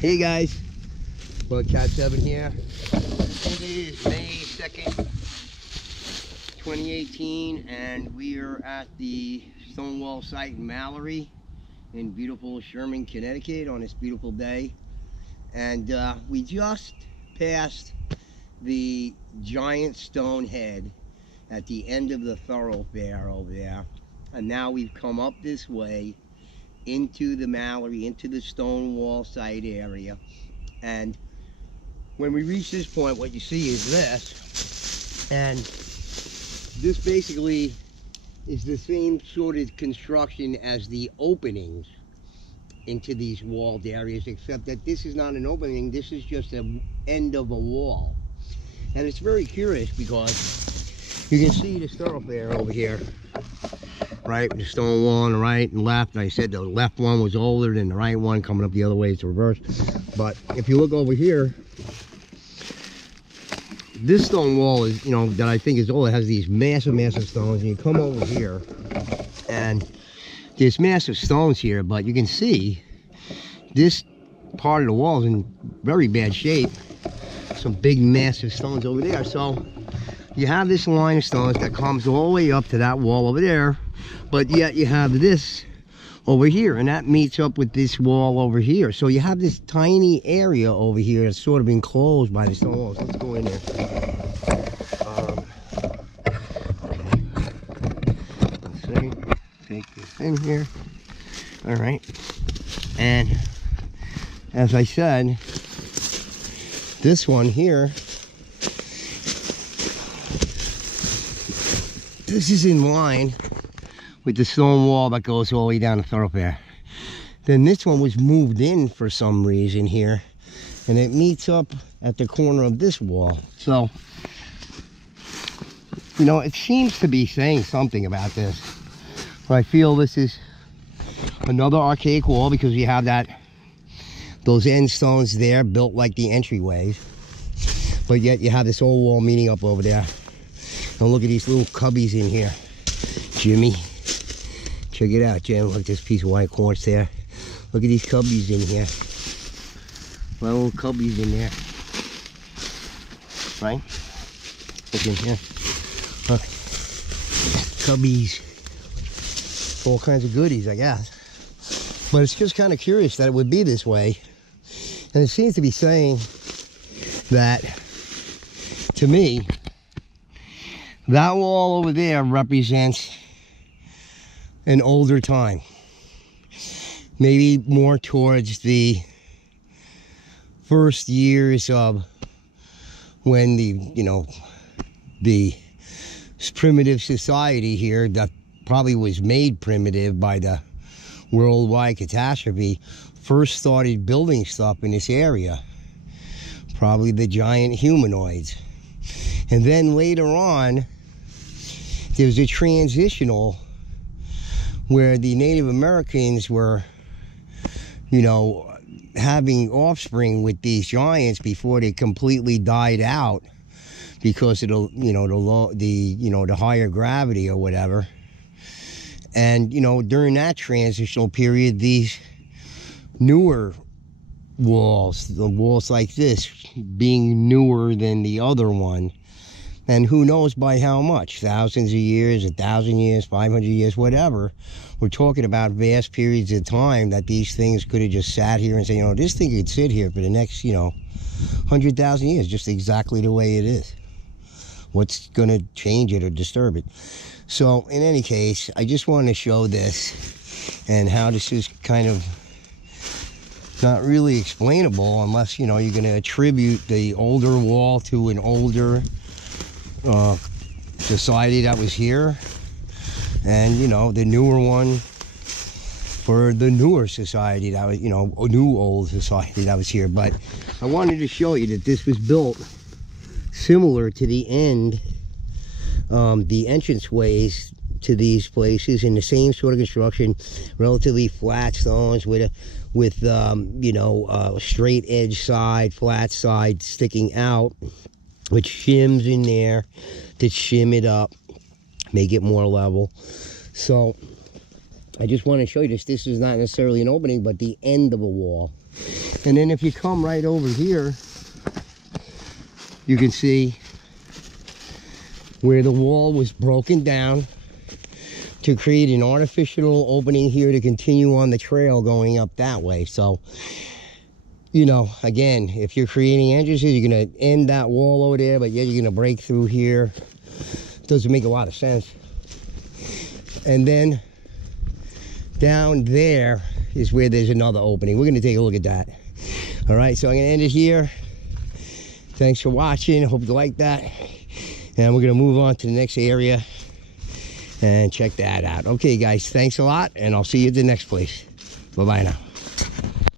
Hey guys, well, Cat 7 here. It is May 2nd, 2018, and we are at the Stonewall site in Mallory in beautiful Sherman, Connecticut on this beautiful day. And we just passed the giant stone head at the end of the thoroughfare over there. And now we've come up this way into the Mallory, into the Stonewall site area. And when we reach this point, what you see is this. And this basically is the same sort of construction as the openings into these walled areas, except that this is not an opening, this is just an end of a wall. And it's very curious because you can see the thoroughfare over here, right? The stone wall on the right and left. And I said the left one was older than the right one. Coming up the other way, it's reversed. But if you look over here, this stone wall is, you know, that I think is old. It has these massive stones. And you come over here, and there's massive stones here. But you can see this part of the wall is in very bad shape. Some big, massive stones over there. So you have this line of stones that comes all the way up to that wall over there. But yet you have this over here, and that meets up with this wall over here. So you have this tiny area over here that's sort of enclosed by the stone walls. Let's go in there. Okay. Let's see. Take this in here. All right. And as I said, this one here, this is in line with the stone wall that goes all the way down the thoroughfare. Then this one was moved in for some reason here, and it meets up at the corner of this wall. So, you know, it seems to be saying something about this. But I feel this is another archaic wall because you have those end stones there built like the entryways, but yet you have this old wall meeting up over there. And look at these little cubbies in here, Jimmy. Check it out, Jim. Look at this piece of white quartz there. Look at these cubbies in here. My little cubbies in there. Right? Look in here. Look. Cubbies. All kinds of goodies, I guess. But it's just kind of curious that it would be this way. And it seems to be saying that, to me, that wall over there represents an older time, maybe more towards the first years of when the primitive society here that probably was made primitive by the worldwide catastrophe first started building stuff in this area, probably the giant humanoids. And then later on there's a transitional where the Native Americans were, you know, having offspring with these giants before they completely died out because of the higher gravity or whatever. And, you know, during that transitional period, these newer walls, the walls like this, being newer than the other one, and who knows by how much, thousands of years, 1,000 years, 500 years, whatever. We're talking about vast periods of time that these things could have just sat here and said, you know, this thing could sit here for the next, 100,000 years, just exactly the way it is. What's going to change it or disturb it? So, in any case, I just wanted to show this and how this is kind of not really explainable unless, you're going to attribute the older wall to an older society that was here, and the newer one for the newer society that was, a new old society that was here. But I wanted to show you that this was built similar to the entrance ways to these places, in the same sort of construction, relatively flat stones with straight edge side, flat side sticking out, with shims in there to shim it up, make it more level. So I just want to show you this. This is not necessarily an opening, but the end of a wall. And then if you come right over here, you can see where the wall was broken down to create an artificial opening here to continue on the trail going up that way. So, you know, again, if you're creating entrances, you're going to end that wall over there, but yet you're going to break through here. Doesn't make a lot of sense. And then down there is where there's another opening. We're going to take a look at that. All right, so I'm going to end it here. Thanks for watching. Hope you like that. And we're going to move on to the next area and check that out. Okay, guys, thanks a lot, and I'll see you at the next place. Bye-bye now.